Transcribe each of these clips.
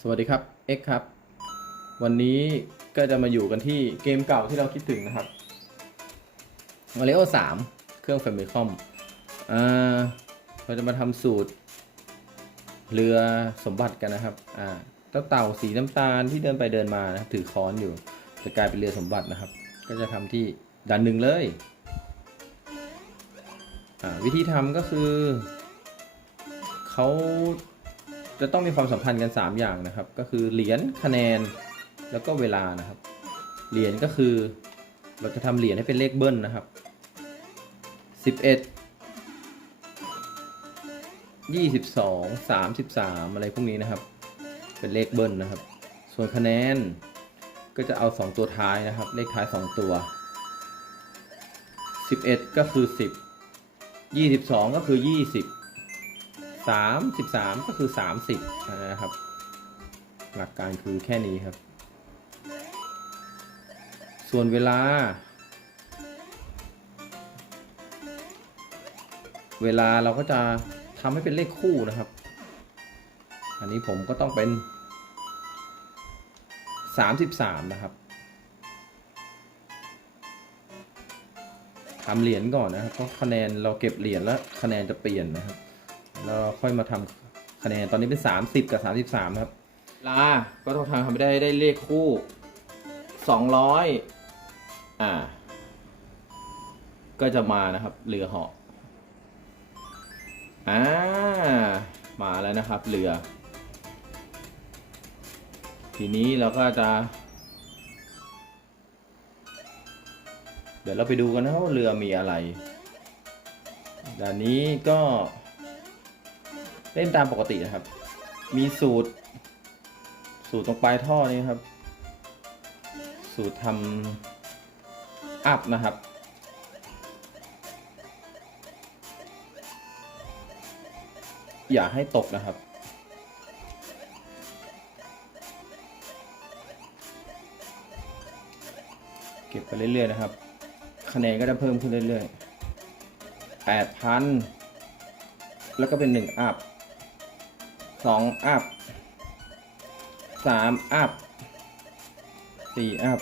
สวัสดีครับ X ครับ วันนี้ก็จะมาอยู่กันที่เกมเก่าที่เราคิดถึงนะครับ Mario 3 เครื่อง Famicom อ่าเราจะมาทำสูตร เรือสมบัติกันนะครับ อ่าเจ้าเต่าสีน้ำตาลที่เดินไปเดินมานะครับ ถือค้อนอยู่ จะกลายเป็นเรือสมบัตินะครับ ก็จะทำที่ด่านหนึ่งเลย อ่า วิธีทำก็คือเขา จะต้องมีความสัมพันธ์กัน 3 อย่างนะครับ ก็คือเหรียญคะแนนแล้วก็เวลานะครับ เหรียญก็คือเราจะทำเหรียญให้เป็นเลขเบิ้ลนะครับ 11 22 33 อะไรพวกนี้นะครับ เป็นเลขเบิ้ลนะครับ ส่วนคะแนนก็จะเอา 2 ตัวท้ายนะครับ เลขท้าย 2 ตัว 11 ก็คือ 10 22 ก็คือ 20 33ก็คือ 30นะครับ หลักการคือแค่นี้ครับ ส่วนเวลา เวลาเราก็จะทำให้เป็นเลขคู่นะครับ อันนี้ผมก็ต้องเป็น 33 นะครับทำเหรียญก่อนนะครับเพราะคะแนนเราเก็บเหรียญแล้วคะแนนจะเปลี่ยนนะครับ แล้วค่อยมาทำคะแนนตอนนี้เป็น 30 กับ 33นะครับ ลา ก็ต้องทำให้ได้ได้เลขคู่ 200 อ่า ก็จะมานะครับ เรือเหาะอ่า มาแล้วนะครับ เรือ ทีนี้เราก็จะ เดี๋ยวเราไปดูกันนะว่าเรือมีอะไรด้านนี้ก็ เล่นตามปกตินะครับ มีสูตร สูตรตรงปลายท่อนี้ครับ สูตรทำอัพนะครับอย่าให้ตกนะครับ เก็บไปเรื่อย ๆ นะครับ คะแนนก็จะเพิ่มขึ้นเรื่อยๆแปดพันแล้วก็เป็นหนึ่งอัพ สองอัพสามอัพสี่อัพ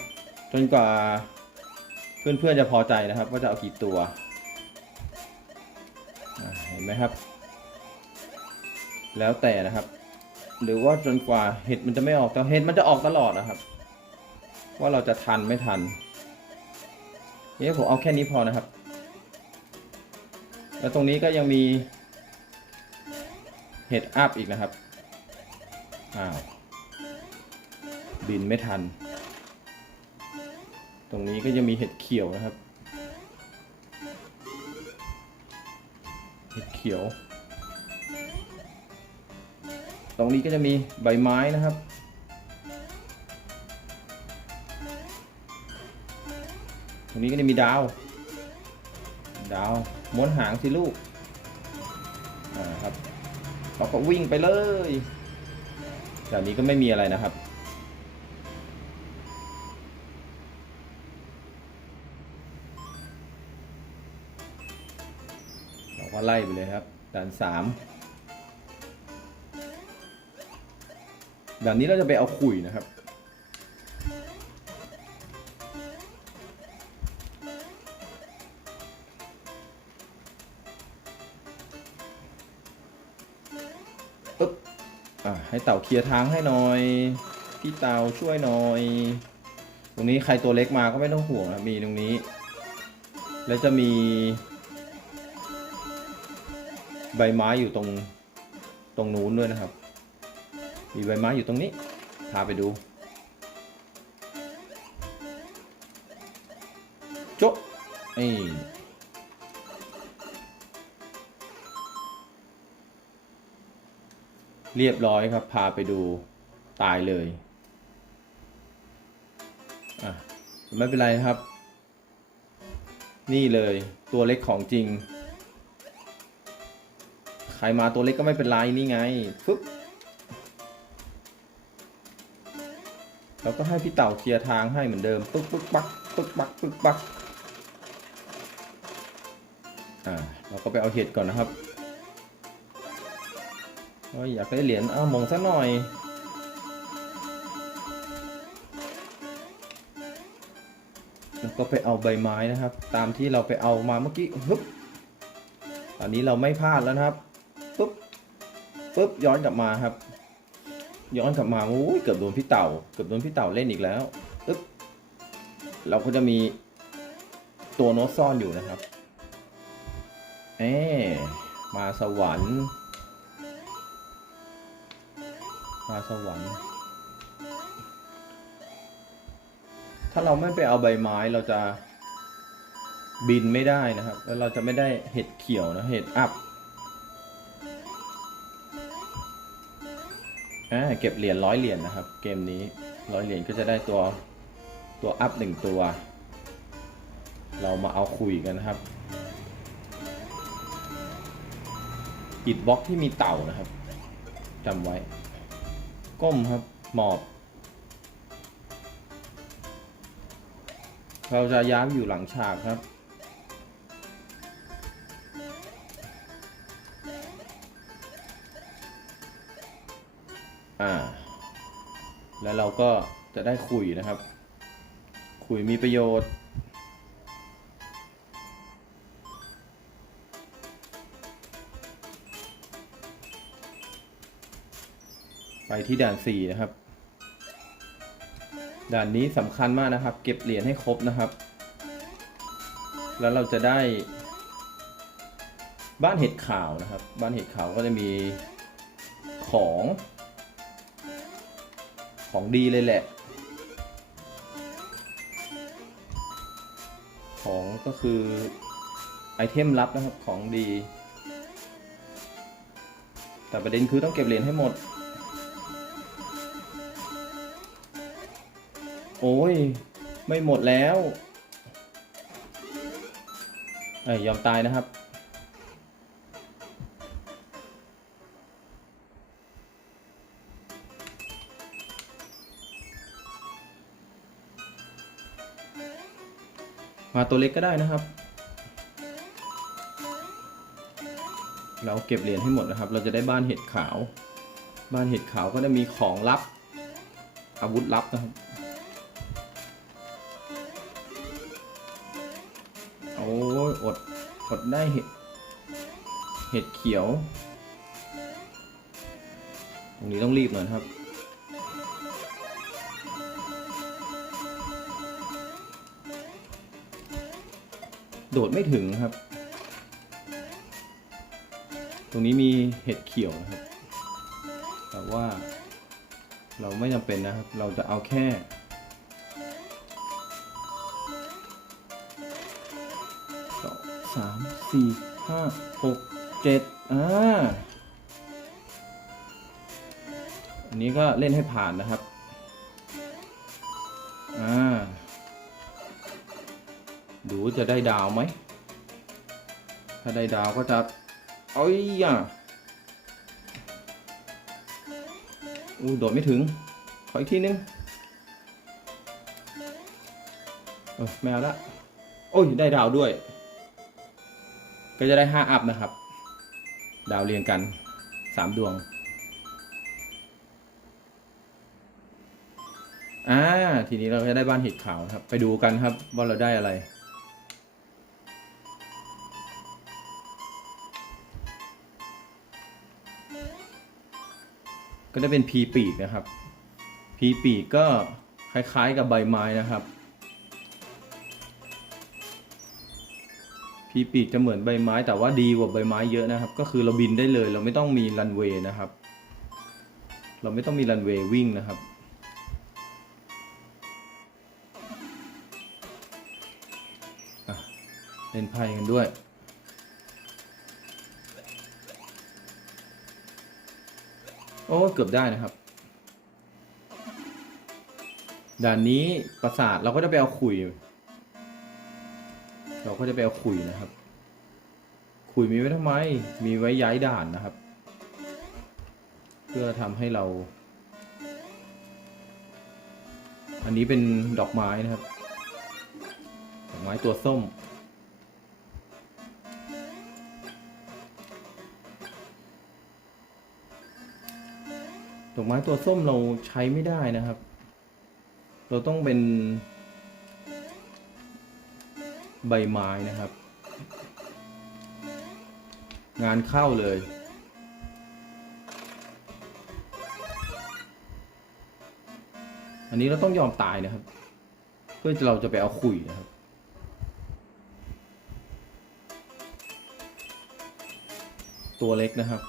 จนกว่าเพื่อนๆจะพอใจนะครับ ว่าจะเอากี่ตัวเห็นไหมครับ แล้วแต่นะครับ หรือว่าจนกว่าเห็ดมันจะไม่ออกแต่เห็ดมันจะออกตลอดนะครับ ว่าเราจะทันไม่ทันนี่ผมเอาแค่นี้พอนะครับ แล้วตรงนี้ก็ยังมี เห็ดอัพอีกนะครับ อ้าว บินไม่ทัน ตรงนี้ก็ยังมีเห็ดเขียวนะครับ เห็ดเขียว ตรงนี้ก็จะมีใบไม้นะครับตรงนี้ก็จะมีดาว ดาวม้วนหางสิลูก เราก็วิ่งไปเลยแถวนี้ก็ไม่มีอะไรนะครับ เราก็ไล่ไปเลยครับด่านสามด่านนี้เราจะไปเอาขุยนะครับ เต่าเคลียร์ทางให้หน่อย พี่เต่าช่วยหน่อย ตรงนี้ใครตัวเล็กมาก็ไม่ต้องห่วงนะมีตรงนี้ แล้วจะมี ใบไม้อยู่ตรงตรงนู้นด้วยนะครับ มีใบไม้อยู่ตรงนี้ พาไปดูโจ๊ะนี่ เรียบร้อยครับ พาไปดูตายเลยอะไม่เป็นไรครับ นี่เลยตัวเล็กของจริง ใครมาตัวเล็กก็ไม่เป็นไรนี่ไงฟึ๊บเราก็ให้พี่เต่าเคลียร์ทางให้เหมือนเดิมปึ๊กปึ๊กปักปึ๊กปักปึ๊กปักอ่าเราก็ไปเอาเห็ดก่อนนะครับ โอ้ยอยากได้เหรียญเอาหมงซะหน่อยแล้วก็ไปเอาใบไม้นะครับ ตามที่เราไปเอามาเมื่อกี้ฮึบตอนนี้เราไม่พลาดแล้วนะครับปุ๊บปุ๊บย้อนกลับมาครับ ย้อนกลับมาโอ้ยเกือบโดนพี่เต่าเกือบโดนพี่เต่าเล่นอีกแล้วปึ๊บเราก็จะมีตัวโน้ตซ่อนอยู่นะครับเอ๊มาสวรรค์ มาสวรรค์ ถ้าเราไม่ไปเอาใบไม้เราจะบินไม่ได้นะครับ แล้วเราจะไม่ได้เห็ดเขียวนะเห็ดอัพอ่าเก็บเหรียญร้อยเหรียญนะครับ เกมนี้ร้อยเหรียญก็จะได้ตัวตัวอัพหนึ่งตัว เรามาเอาคุยกันนะครับอิดบล็อกที่มีเต่านะครับจำไว้ ก้มครับ หมอบ เราจะย้ายอยู่หลังฉากครับ อ่า แล้วเราก็จะได้คุยนะครับ คุยมีประโยชน์ ไปที่ด่านสี่นะครับ ด่านนี้สำคัญมากนะครับ เก็บเหรียญให้ครบนะครับ แล้วเราจะได้บ้านเห็ดขาวนะครับ บ้านเห็ดขาวก็จะมีของ ของดีเลยแหละ ของก็คือไอเทมลับนะครับของดี แต่ประเด็นคือต้องเก็บเหรียญให้หมด โอ้ย ไม่หมดแล้วเอ้ยยอมตายนะครับ มาตัวเล็กก็ได้นะครับ เราเก็บเหรียญให้หมดนะครับ เราจะได้บ้านเห็ดขาว บ้านเห็ดขาวก็จะมีของลับ อาวุธลับนะครับ อ้ยอดอดได้เห็ดเห็ดเขียว ตรงนี้ต้องรีบหน่อยครับโดดไม่ถึงครับ ตรงนี้มีเห็ดเขียวนะครับ แต่ว่าเราไม่จำเป็นนะครับ เราจะเอาแค่ สามสี่ห้าหกเจ็ดอ่าอันนี้ก็เล่นให้ผ่านนะครับ อ่า ดูจะได้ดาวไหม ถ้าได้ดาวก็จะเอ้ยอะอู้โดดไม่ถึง ขออีกทีนึงเออแมวละ โอ้ย ได้ดาวด้วย ก็จะได้ห้าอัพนะครับ ดาวเรียงกันสามดวง อ่า ทีนี้เราจะได้บ้านเห็ดขาวครับ ไปดูกันครับว่าเราได้อะไร ก็จะเป็นพีปีกนะครับ พีปีกก็คล้ายๆกับใบไม้นะครับ พีปีกจะเหมือนใบไม้ แต่ว่าดีกว่าใบไม้เยอะนะครับ ก็คือเราบินได้เลย เราไม่ต้องมีรันเวย์นะครับ เราไม่ต้องมีรันเวย์วิ่งนะครับเล่นไพ่กันด้วยโอ้เกือบได้นะครับด่านนี้ประสาทเราก็จะไปเอาขุย เราก็จะไปเอาขุยนะครับขุยมีไว้ทำไม มีไว้ย้ายด่านนะครับ เพื่อทำให้เรา อันนี้เป็นดอกไม้นะครับ ดอกไม้ตัวส้มดอกไม้ตัวส้มเราใช้ไม่ได้นะครับ เราต้องเป็น ใบไม้นะครับ งานเข้าเลย อันนี้เราต้องยอมตายนะครับ เพื่อเราจะไปเอาขุยนะครับตัวเล็กนะครับ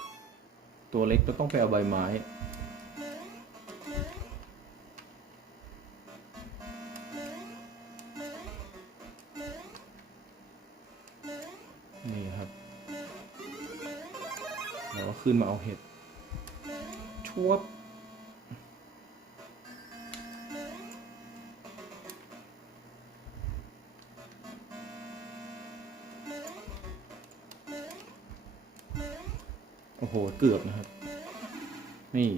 ตัวเล็กเราต้องไปเอาใบไม้ นี่ครับแล้วก็ขึ้นมาเอาเห็ดชวบโอ้โห เกือบนะครับ นี่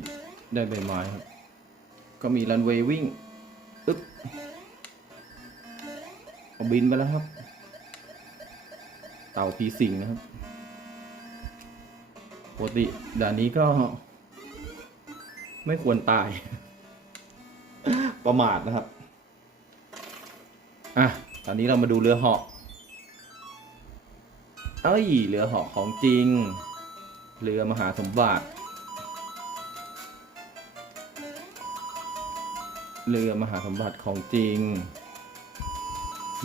ได้ใบไม้ครับ ก็มีรันเวย์วิ่ง อึ๊บเอาบินไปแล้วครับ เต่าพีสิงนะครับปกติด่านนี้ก็ ไม่ควรตาย ประมาทนะครับ อะ ตอนนี้เรามาดูเรือเหาะเอ้ยเรือเหาะของจริง เรือมหาสมบัติ เรือมหาสมบัติของจริง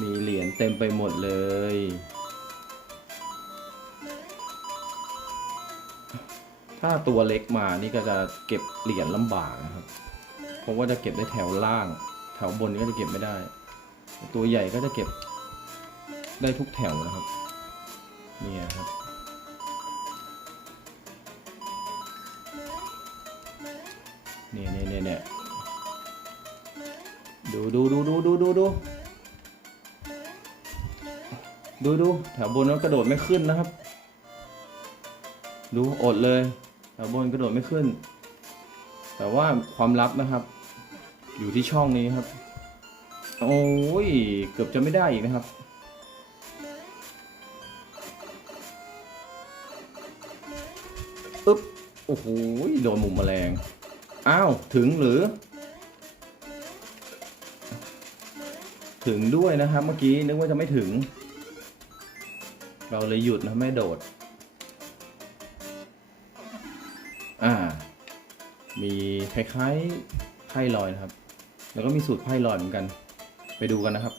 มีเหรียญเต็มไปหมดเลย ถ้าตัวเล็กมานี่ก็จะเก็บเหรียญลำบากนะครับ เพราะว่าจะเก็บได้แถวล่าง แถวบนก็จะเก็บไม่ได้ ตัวใหญ่ก็จะเก็บได้ทุกแถวนะครับ เนี่ยครับ เนี่ยเนี่ยเนี่ยเนี่ยดูดูดูดูดูดูดูดูดูแถวบนนั้นกระโดดไม่ขึ้นนะครับ ดูอดเลย แถวบนกระโดดไม่ขึ้น แต่ว่าความลับนะครับ อยู่ที่ช่องนี้ครับ โอ้ยเกือบจะไม่ได้อีกนะครับ อึ๊บ โอ้โหโดนมุมแมลง อ้าว ถึงหรือ ถึงด้วยนะครับ เมื่อกี้นึกว่าจะไม่ถึง เราเลยหยุดนะไม่โดด อ่า มีคล้ายๆไพ่ลอยนะครับ แล้วก็มีสูตรไพ่ลอยเหมือนกัน ไปดูกันนะครับ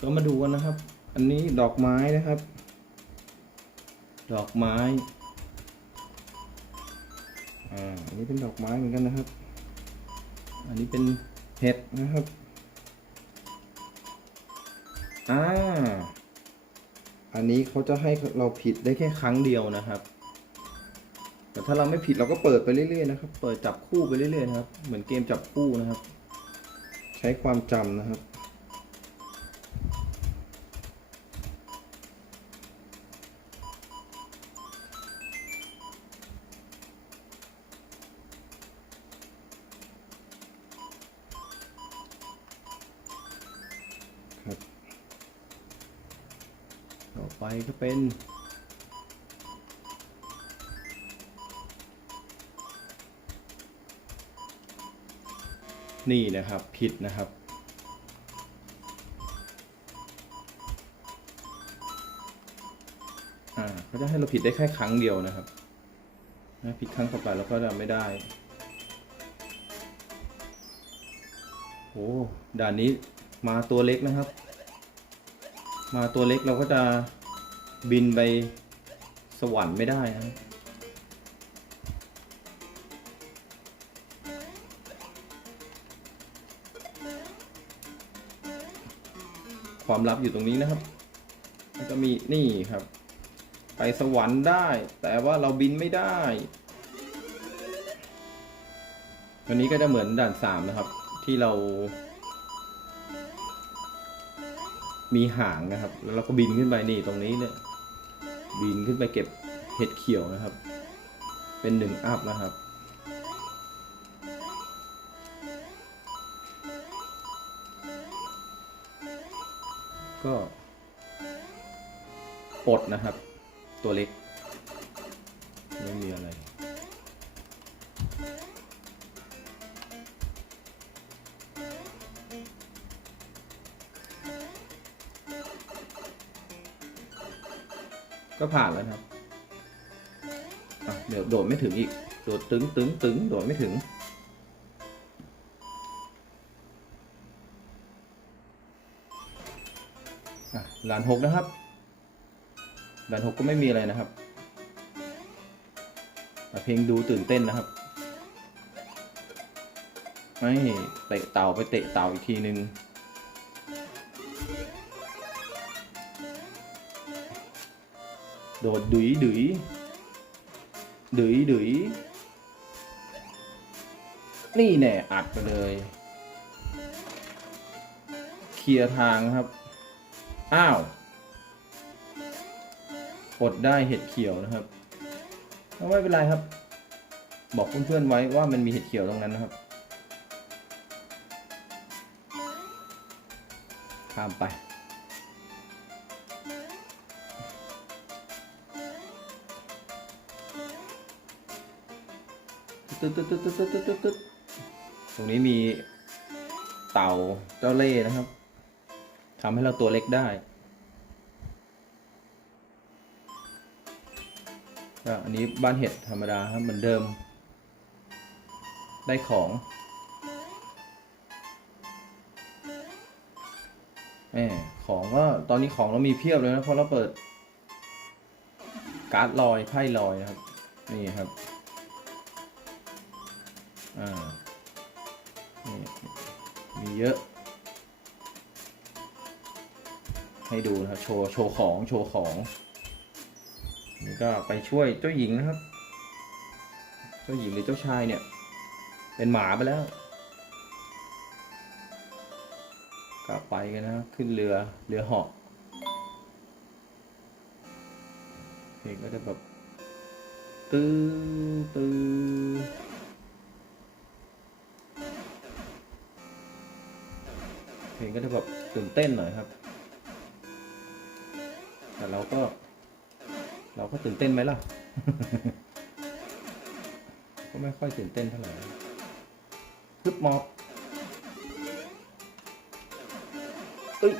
ก็มาดูกันนะครับ อันนี้ดอกไม้นะครับ ดอกไม้ อ่า อันนี้เป็นดอกไม้เหมือนกันนะครับ อันนี้เป็นเห็ดนะครับ อ่า อันนี้เขาจะให้เราผิดได้แค่ครั้งเดียวนะครับ แต่ถ้าเราไม่ผิดเราก็เปิดไปเรื่อยๆนะครับ เปิดจับคู่ไปเรื่อยๆนะครับ เหมือนเกมจับคู่นะครับ ใช้ความจำนะครับครับ ไปก็เป็นนี่นะครับผิดนะครับ อ่าเขาจะให้เราผิดได้แค่ครั้งเดียวนะครับนะผิดครั้งต่อไปเราก็จะไม่ได้ โอ้ด่านนี้มาตัวเล็กนะครับ มาตัวเล็กเราก็จะ บินไปสวรรค์ไม่ได้นะครับความลับอยู่ตรงนี้นะครับแล้วก็มีนี่ครับ ไปสวรรค์ได้ แต่ว่าเราบินไม่ได้ตัวนี้ก็จะเหมือนด่านสามนะครับ ที่เรา มีหางนะครับ แล้วเราก็บินขึ้นไปนี่ตรงนี้เนี่ย บินขึ้นไปเก็บเห็ดเขียวนะครับ เป็นหนึ่งอัพนะครับ ก็ปลดนะครับ ตัวเล็ก ไม่มีอะไร ก็ผ่านแล้วครับเดี๋ยวโดดไม่ถึงอีก โดดตึงตึงตึงโดดไม่ถึงอะลานหกนะครับ หลานหกก็ไม่มีอะไรนะครับ เพลงดูตื่นเต้นนะครับ ไม่เตะเต่าไปเตะเต่าอีกทีนึง โดดดุยดุยดุยดุยนี่แน่อัดไปเลย เคลียร์ทางครับ อ้าวอดได้เห็ดเขียวนะครับไม่เป็นไรครับ บอกเพื่อนๆไว้ว่ามันมีเห็ดเขียวตรงนั้นนะครับข้ามไป ตรงนี้มีเต่าเจ้าเล่ห์นะครับทำให้เราตัวเล็กได้อันนี้บ้านเห็ดธรรมดาครับเหมือนเดิม ได้ของแหมของก็ตอนนี้ของเรามีเพียบเลยนะเพราะเราเปิด การ์ดลอยไพ่ลอยครับ นี่ครับ อ่านี่มีเยอะ ให้ดูนะครับ โชว์ โชว์ของ โชว์ของ นี่ก็ไปช่วยเจ้าหญิงนะครับ เจ้าหญิงหรือเจ้าชายเนี่ย เป็นหมาไปแล้วก็ไปกันนะครับขึ้นเรือ เรือหาะเพลงก็จะแบบตื้อตื้อ เพลงก็จะแบบตื่นเต้นหน่อยครับ แต่เราก็ เราก็ตื่นเต้นไหมล่ะ ก็ไม่ค่อยตื่นเต้นเท่าไหร่ฮึบมอบเอ้ย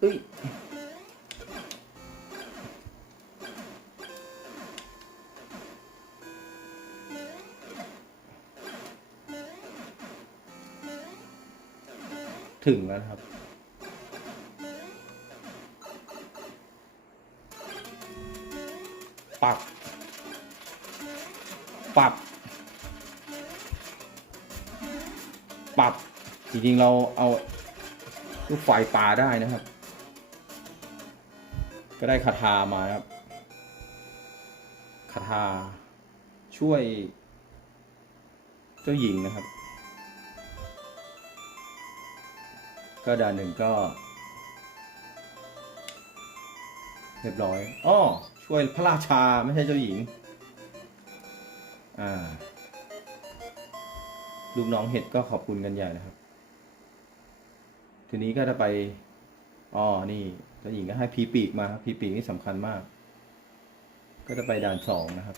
เอ้ย ถึงแล้วครับ ปับปับปับจริงๆ เราเอาลูกไฟปลาได้นะครับ ก็ได้คาถามาครับ คาถาช่วย เจ้าหญิงนะครับ ก็ด่านหนึ่งก็ เรียบร้อยอ้อช่วยพระราชาไม่ใช่เจ้าหญิง อ่า ลูกน้องเห็ดก็ขอบคุณกันใหญ่นะครับ ทีนี้ก็จะไปอ๋อนี่เจ้าหญิงก็ให้พีปีกมาครับพีปีกนี่สำคัญมาก ก็จะไปด่านสองนะครับ